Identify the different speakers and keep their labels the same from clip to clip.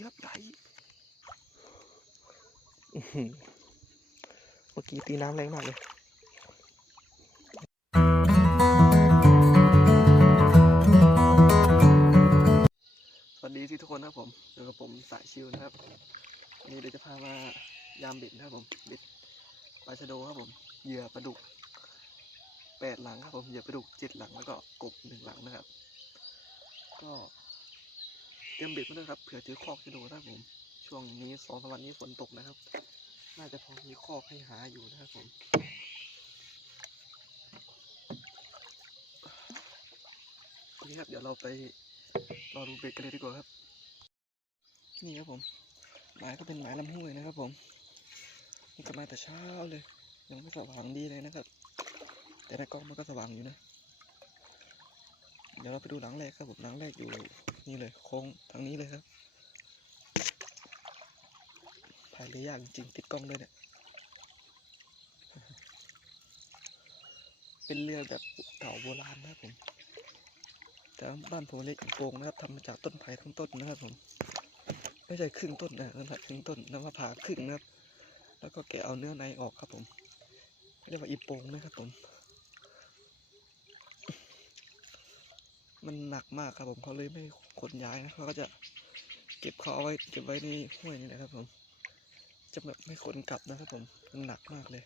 Speaker 1: ครับใหญ่อื้อหือเมื่อกี้ตีน้ำแรงมากเลยสวัสดีที่ทุกคนนะครับผมอยู่กับผมสายชิวนะครับวันนี้เดี๋ยวจะพามายามเบ็ดนะครับผมเบ็ดปลาชะโดครับผมเหยื่อปลาดุกแปดหลังครับผมเหยื่อปลาดุกเจ็ดหลังแล้วก็กบหนึ่งหลังนะครับ ก็เต รียมเบ็ดมาด้วยครับเผื่อเจอคอกชะโดนะครับผม ช่วงนี้สองสวันนี้ฝนตกนะครับ น่าจะพอมีคอกให้หาอยู่นะครับผมนี่ครับเดี๋ยวเราไปรอดูเบ็ดกันเลยดีกว่าครับ นี่ครับผมหมายก็เป็นหมายลำห้วยนะครับผมนี่ก็มาแต่เช้าเลย ยังไม่สว่างดีเลยนะครับ แต่ในกล้องมันก็สว่างอยู่นะ เดี๋ยวเราไปดูหลังแรกครับผมหลังแรกอยู่นี่เลยโค้งทางนี้เลยครับพายเรือยากจริงติดกล้องด้วยเนี่ย เป็นเรือแบบเก่าโบราณนะครับผม แต่บ้านผมเรียกโป่งนะครับทำมาจากต้นไผ่ทั้งต้นนะครับผม ไม่ใช่ครึ่งต้นนะต้นไผ่ครึ่งต้นแล้วมาผ่าครึ่งนะครับ แล้วก็แกะเอาเนื้อในออกครับผม เรียกว่าอีโป่งนะครับผม มันหนักมากครับผมเขาเลยไม่ขนย้ายนะเขาก็จะเก็บเขาเอาไว้เก็บไว้ในห้วยนี่แหละครับผมจะแบบไม่ขนกลับนะครับผมมันหนักมากเลย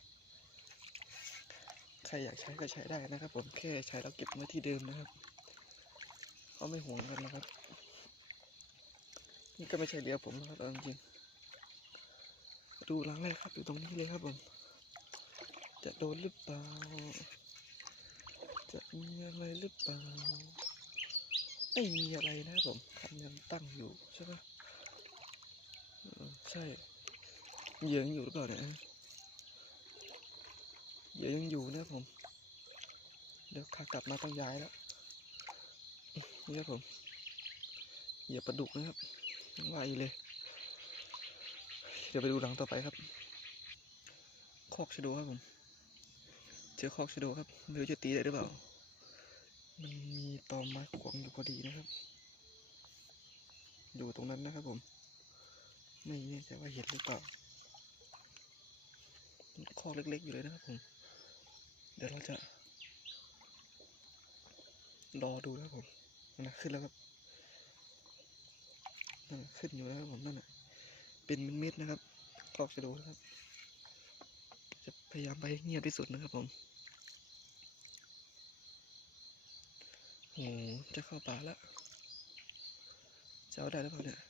Speaker 1: ใครอยากใช้ก็ใช้ได้นะครับ ผมแค่ใช้แล้วเก็บไว้ที่เดิมนะครับเขาไม่ห่วงกันนะครับ นี่ก็ไม่ใช่เรือผมนะครับเอาจริงดูหลังแรกครับอยู่ตรงนี้เลยครับผม จะโดนหรือเปล่า จะมีอะไรหรือเปล่า ไม่มีอะไรนะผมคันยังตั้งอยู่ใช่ปะใช่เหยื่อยังอยู่หรือเปล่าเนี่ยเหยื่อยังอยู่นะผม เดี๋ยวขากลับมาต้องย้ายแล้วนี่ครับผมเหยียบปลาดุกนะครับยังไวเลย เดี๋ยวไปดูหลังต่อไปครับ คอกชะโดครับผม เจอคอกชะโดครับ ไม่รู้จะตีได้หรือเปล่า มันมีตอไม้ขวางอยู่พอดีนะครับ อยู่ตรงนั้นนะครับผม ไม่แน่ใจว่าเห็นหรือเปล่าคอกเล็กๆอยู่เลยนะครับผม เดี๋ยวเราจะ รอดูนะครับผมนั่นนะขึ้นแล้วครับนั่นขึ้นอยู่แล้วครับผมนั่นน่ะเป็นเม็ดๆนะครับครอกจะดูนะครับ จะพยายามไปเงียบที่สุดนะครับผม โอ้จะเข้าป่าแล้วจะเอาได้หรือเปล่าเนี่ย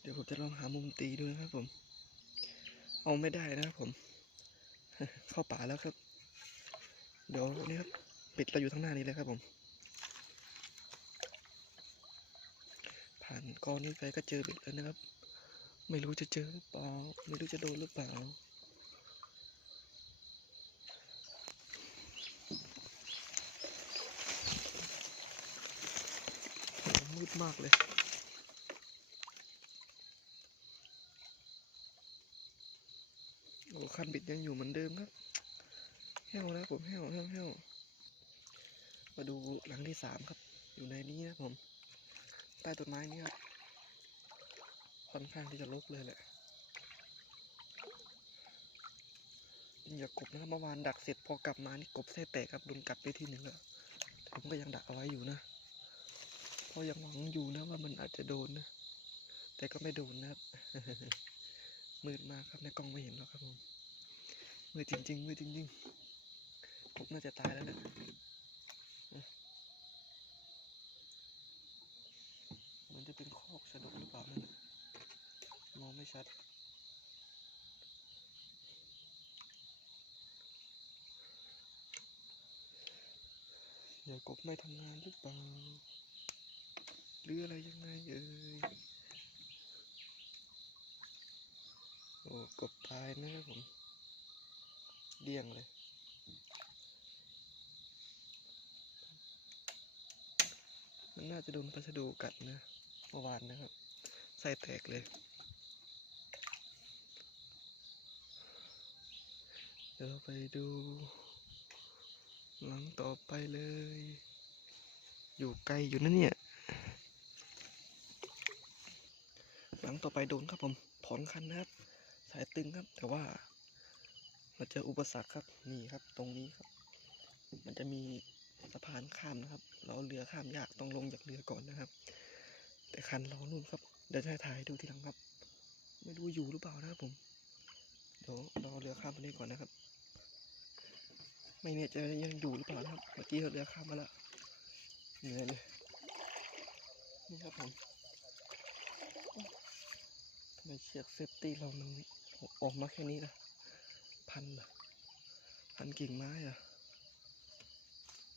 Speaker 1: เดี๋ยวผมจะลองหามุมตีดูนะครับผม เอาไม่ได้นะครับผม เข้าป่าแล้วครับ เดี๋ยวนี่ครับ ปิดเราอยู่ทางหน้านี้เลยครับผม ผ่านกอนี้ไปก็เจอเบ็ดแล้วนะครับ ไม่รู้จะเจอหรือเปล่า ไม่รู้จะโดนหรือเปล่า โอ้โห มืดมากเลย โอ้คันบิดยังอยู่เหมือนเดิมครับแห้วนะผมแห้วแห้วแห้วมาดูหลังที่สามครับ อยู่ในนี้นะผม ใต้ต้นไม้นี้ครับค่อนข้างที่จะรกเลยแหละอย่ากบนะครับเมื่อวานดักเสร็จพอกลับมานี่กบแท้แตกครับโดนกัดไปที่หนึ่งแล้วผมก็ยังดักเอาไว้อยู่นะ เพราะยังหวังอยู่นะว่ามันอาจจะโดนนะ แต่ก็ไม่โดนนะครับ มืดมากครับในกล้องไม่เห็นหรอกครับผมมืดจริง ๆ มืดจริงๆผมน่าจะตายแล้วแหละมันจะเป็นคอกสะดกหรือเปล่านั่นน่ะมองไม่ชัดเดี๋ยวกบไม่ทำงานหรือเปล่า หรืออะไรยังไงเอ่ยโอ้กบตายนะครับผมเดี่ยงเลย มันน่าจะโดนปลาชะโดูกัดนะเมื่อวานนะครับไส้แตกเลยเดี๋ยวเราไปดู หลังต่อไปเลย อยู่ไกลอยู่นะเนี่ย หลังต่อไปโดนครับผมถอนคันนะครับ สายตึงครับ แต่ว่ามาเจออุปสรรคครับนี่ครับ ตรงนี้ครับ มันจะมีสะพานข้ามนะครับ เราเรือข้ามยากต้องลงจากเรือก่อนนะครับ แต่คันเรานู่นครับเดี๋ยวจะถ่ายดูทีหลังครับ ไม่รู้อยู่หรือเปล่านะครับผมเดี๋ยวเราเอเรือข้ามตรงนี้ก่อนนะครับ ไม่แน่ใจว่ายังอยู่หรือเปล่านะครับเมื่อกี้เราเรือข้ามมาแล้วเหนื่อยเลยนี่ครับผม ทำไมเชือกเซฟตี้เรามันออกมาแค่นี้นะพันเหรอพันกิ่งไม้เหรอ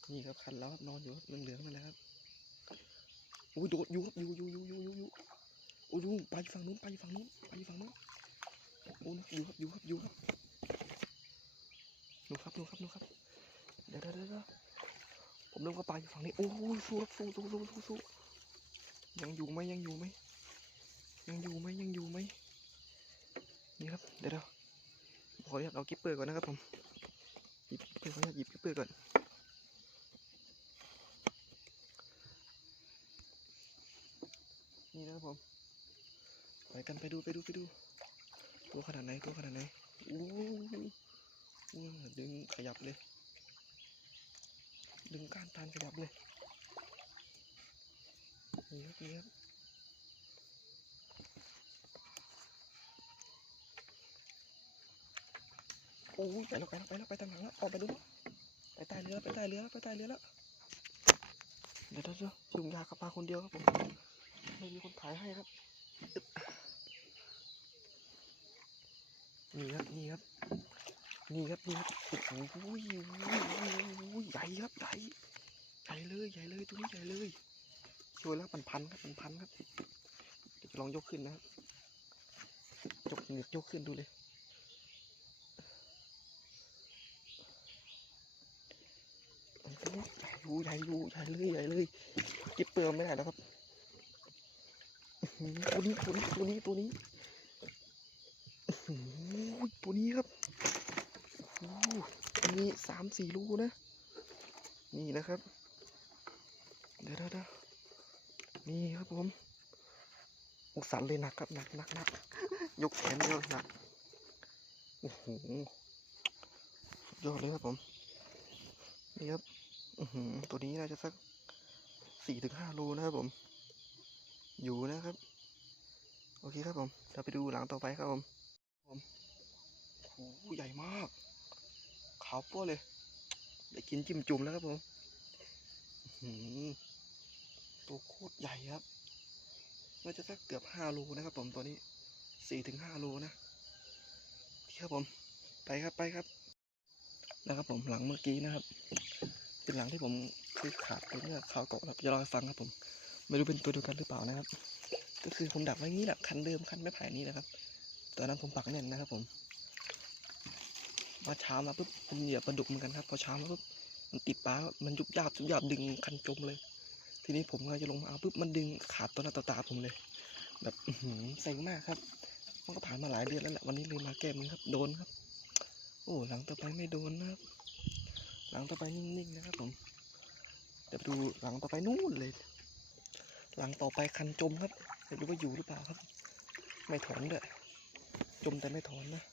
Speaker 1: นี่ครับคันแล้วครับนอนอยู่ครับเหลืองๆนั่นแหละครับอุ้ยโดดอยู่ครับอยู่อยู่อยู่อยู่อยู่อยู่โอ้ยไปฝั่งนู้นไปฝั่งนู้นไปฝั่งนู้นโอ้ยอยู่ครับอยู่ครับอยู่ครับดูครับดูครับดูครับเดี๋ยวเดี๋ยวเดี๋ยวเดี๋ยวผมกว่าปลาอยู่ฝั่งนี้โอ้ยสู้ครับสู้สู้สู้สู้สู้ยังอยู่ไหมยังอยู่ไหม ยังอยู่ไหมยังอยู่ไหมนี่ครับเดี๋ยวเดี๋ยวขออนุญาตเอากิปเปอร์ก่อนนะครับผมหยิบกิปเปอร์ขออนุญาตหยิบกิปเปอร์ก่อนนี่นะครับผมไปกันไปดูไปดูไปดูตัวขนาดไหนตัวขนาดไหนอู้ดึงขยับเลย ดึงก้านตาลขยับเลยนี่ครับนี่ครับ โอ้ยไปแล้วไปแล้วไปแล้วไปทางหลังแล้วออกไปดูไปใต้เรือไปใต้เรือไปใต้เรือแล้วเดี๋ยวเดี๋ยวเดี๋ยวจุงยากลับมาคนเดียวครับผมไม่มีคนถ่ายให้ครับนี่ครับนี่ครับนี่ครับนี่ครับโอ้โหอุ้ยใหญ่ครับใหญ่ใหญ่เลยใหญ่เลยตัวนี้ใหญ่เลยช่วยแล้วมันพันครับมันพันครับเดี๋ยวจะลองยกขึ้นนะครับยกเหงือกยกขึ้นดูเลยตัวนี้ใหญ่ อยู่ใหญ่อยู่ใหญ่เลยใหญ่เลยกิบเปลือไม่ได้แล้วครับตัวนี้ตัวนี้ตัวนี้ตัวนี้ตัวนี้ครับมีสามสี่ลูกนะ นี่นะครับ เดี๋ยวเดี๋ยวนี่ครับผมอกสันเลยหนักครับหนักหนักหนักยกแขนเดียวหนักโอ้โหยอดเลยครับผม นี่ครับ ตัวนี้น่าจะสักสี่ถึงห้าโลนะครับผม อยู่นะครับ โอเคครับผมเราไปดูหลังต่อไปครับผมผมโอ้โหใหญ่มากขาวปั้วเลยได้กินจิ้มจุ่มแล้วครับผมหือตัวโคตรใหญ่ครับน่าจะสักเกือบห้าโลนะครับ ผมตัวนี้สี่ถึงห้าโลนะครับผม ไปครับไปครับนะครับผมหลังเมื่อกี้นะครับ เป็นหลังที่ผมคือขาดไปเมื่อข่าวก่อนครับจะเล่าให้ฟังครับผมไม่รู้เป็นตัวเดียวกันหรือเปล่านะครับ ก็คือผมดักไว้งี้แหละคันเดิมคันไม้ไผ่นี้นะครับตอนนั้นผมปักแน่นนะครับ ผมมาเช้ามาปุ๊บผมเหยียบปลาดุกเหมือนกันครับ พอเช้ามาปุ๊บมันติดปลามันยุบยาบยุบยาบดึงคันจมเลย ทีนี้ผมก็จะลงมาเอาปุ๊บมันดึงขาดตัวหน้าตตาผมเลย แบบหือเซ็งมากครับมันก็ผ่านมาหลายเดือนแล้วแหละวันนี้เลยมาแก้มือครับโดนครับ โอ้หลังต่อไปไม่โดนนะครับ หลังต่อไปนิ่งๆนะครับผมเดี๋ยวดูหลังต่อไปนู่นเลย หลังต่อไปคันจมครับไม่รู้ว่าอยู่หรือเปล่าครับ ไม่ถอนด้วยจมแต่ไม่ถอนนะ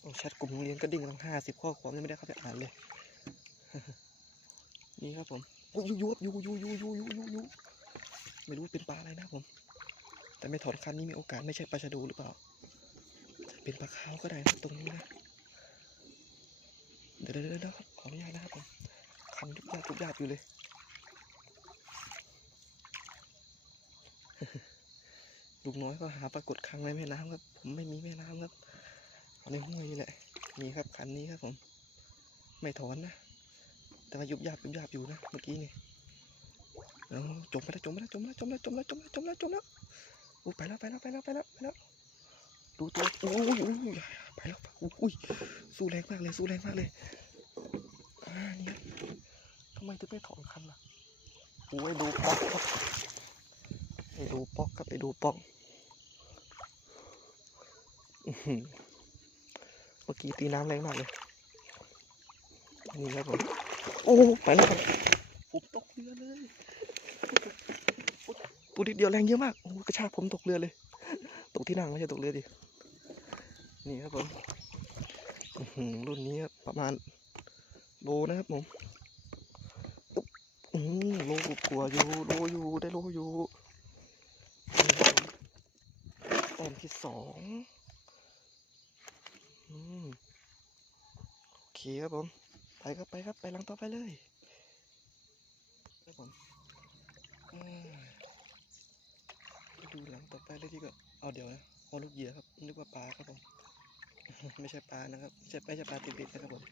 Speaker 1: โอ้แชทกลุ่มโรงเรียนก็ดิ่งตั้งห้าสิบข้อความยังไม่ได้เข้าไปอ่านเลย นี่ครับผมโอ้ยยูยูครับยูยูยูยูยูยูยูไม่รู้เป็นปลาอะไรนะครับผม แต่ไม่ถอนคันนี้มีโอกาสไม่ใช่ปลาชะดูหรือเปล่า เป็นปลาขาวก็ได้นะตรงนี้นะเดี๋ยวเดี๋ยวครับขออนุญาตนะครับผมคันยุบยาบยุบยาบอยู่เลยลูกน้อยก็หาปรากฏครั้งในแม่น้ำครับผมไม่มีแม่น้ำครับเอาในห้วยนี่แหละมีครับคันนี้ครับผมไม่ถอนนะแต่ว่ายุบยาบยุบยาบอยู่นะเมื่อกี้นี่จมไปแล้วจมไปแล้วจมแล้วจมแล้วจมแล้วจมแล้วจมแล้วจมแล้วอุ้ยไปแล้วไปแล้วไปแล้วไปแล้วไปแล้ว ดูตัวอุ้ยอุ้ยไปแล้วอุ้ยสู้แรงมากเลยสู้แรงมากเลยอ่านี่ทำไมถึงไม่ถอนคันล่ะโอ้ยดูป๊อกครับไปดูป๊อกครับไปดูป๊อกเมื่อกี้ตีน้ำแรงมากเลยนี่ครับผมโอ้ไปแล้วครับผมตกเรือเลยปูดิดเดียวแรงเยอะมากกระชากผมตกเรือเลย ตกที่นั่งไม่ใช่ตกเรือดิ นี่ครับผมรุ่นนี้ประมาณโลนะครับผมอุ๊บอืมโลกลัวอยู่โลอยู่ได้โลอยู่นี่ครับผมแต้มที่สองโอเคครับผม ไปครับไปครับไปลังต่อไปเลยครับผมดูหลังต่อไปเลยดีกว่าเอาเดี๋ยวนะเอาลูกเหยื่อครับนึกว่าปลาครับผม ไม่ใช่ปลานะครับไม่ใช่ไม่ใช่ปลาติดเบ็ดนะครับผม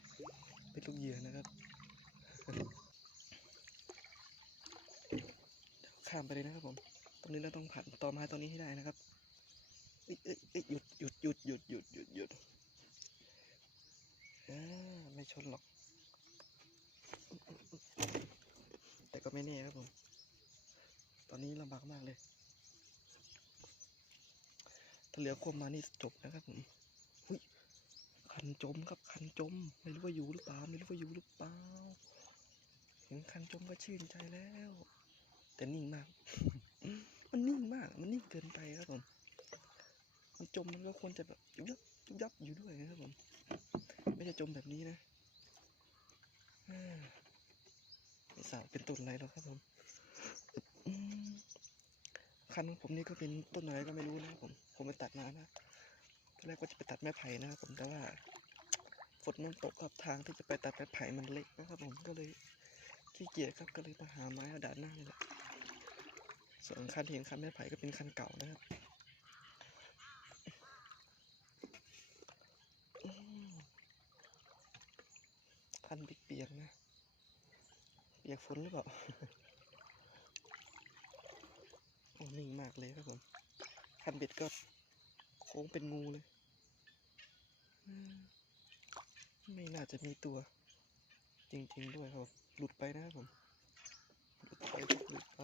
Speaker 1: เป็นลูกเหยื่อนะครับข้ามไปเลยนะครับผม ตรงนี้เราต้องผ่านต่อม้ตรงนี้ให้ได้นะครับเอ้ยเอ้ยหยุดหยุดหยุดหยุดหยุดหยุดหยุดไม่ชนหรอก แต่ก็ไม่แน่ครับผม ตอนนี้ลำบากมากเลย ถ้าเหลือควมมานี่จบนะครับผม คันจมครับคันจม ไม่รู้ว่าอยู่หรือเปล่าไม่รู้ว่าอยู่หรือเปล่าเห็นคันจมก็ชื่นใจแล้ว แต่นิ่งมาก มันนิ่งมาก มันนิ่งเกินไปครับผมมันจมมันก็ควรจะแบบยุบยับยุบยับอยู่ด้วยนะครับผมไม่ใช่จมแบบนี้นะอ่าไม่ทราบเป็นต้นอะไรหรอกครับผมอืมคันของผมนี่ก็เป็นต้นอะไรก็ไม่รู้นะครับผม ผมไปตัดมานะ ตอนแรกว่าจะไปตัดไม้ไผ่นะครับผมแต่ว่าฝนมันตกครับทางที่จะไปตัดไม้ไผ่มันเล็กนะครับผมก็เลยขี้เกียจครับก็เลยมาหาไม้อาดาดหน้านี่แหละส่วนคันที่เห็นคันไม้ไผ่ก็เป็นคันเก่านะครับคันเปียกๆนะเปียกฝนหรือเปล่าโอ้นิ่งมากเลยครับผมคันเบ็ดก็ โค้งเป็นงูเลยมไม่น่าจะมีตัว จริง ๆ ด้วยครับ หลุดไปนะครับผม หลุดไปหลุดไป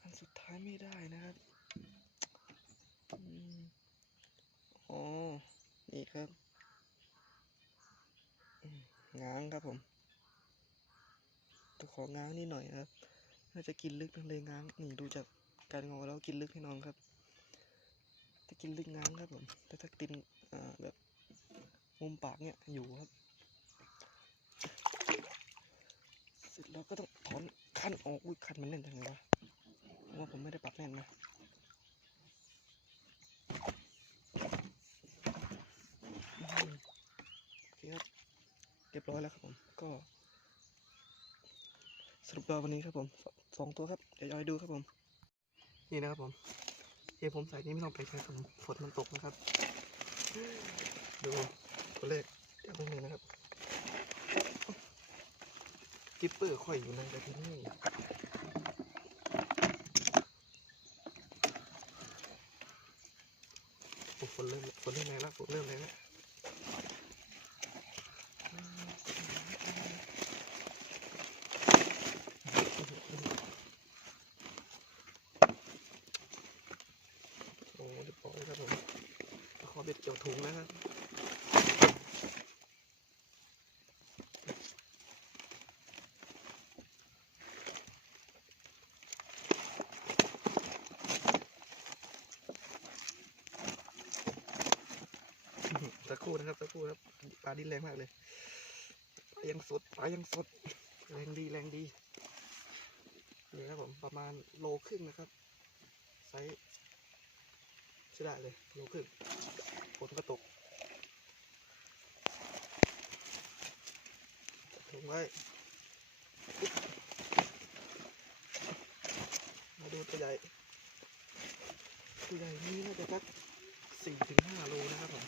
Speaker 1: อันสุดท้ายไม่ได้นะครับอ๋อ นี่ครับง้างครับผมตัวของง้างนี่หน่อยครับ น่าจะกินลึกเลยง้าง นี่ดูจากการงอแล้วกินลึกให้น้องครับ ถ้ากินลึกง้างครับผมแต่ถ้ากินอ่าแบบมุมปากเนี่ยอยู่ครับเสร็จแล้วก็ต้องถอนคันออกอุ้ยคันมันแน่นจังเลยวะว่าผมไม่ได้ปรับแน่นนะอืมโอเคครับเรียบร้อยแล้วครับผมก็สรุปแล้ววันนี้ครับผมสสองตัวครับเดี๋ยวย้อยดูครับผม นี่นะครับผม เฮ้ผมใส่นี่ไม่ต้องไปใช้ฝนมันตกนะครับ ดูตัวเลขเดี๋ยวนิดนึงนะครับกิปเปอร์ค่อยอยู่ในแต่ที่นี่โอ้ฝนเริ่มฝนเริ่มแรงแล้วฝนเริ่มแรงแล้วโอ้เรียบร้อยครับผมขอเบ็ดเกี่ยวถุงนะครับ ตะ ครู่นะครับปลาดิ้นแรงมากเลยปลายังสดปลายังสด แรงดีแรงดีนี่ครับผมประมาณโลครึ่งนะครับไซส์ใช่ได้เลยโลครึ่งฝนก็ตกถุงไว้มาดูตัวใหญ่ตัวใหญ่นี่น่าจะสักสี่ถึงห้าโลนะครับผม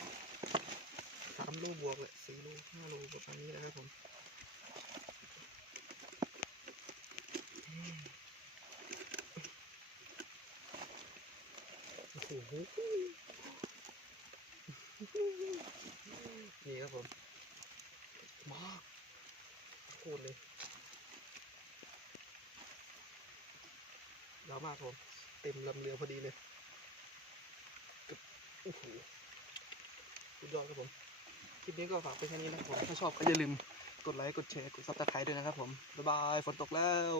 Speaker 1: สาม โลบวกเลยสี่โลห้าโลประมาณนี้นะครับผมโอ้โหนี่ครับผมมาโคตรเลยยาวมากครับผมเต็มลำเรือพอดีเลยโอ้โหสุดยอดครับผม ลิปนี้ก็ฝากไปแค่นี้นะครับผมถ้าชอบก็อย่าลืมกดไลค์กดแชร์กดซับสไครต์ด้วยนะครับผมบ๊ายบายฝนตกแล้ว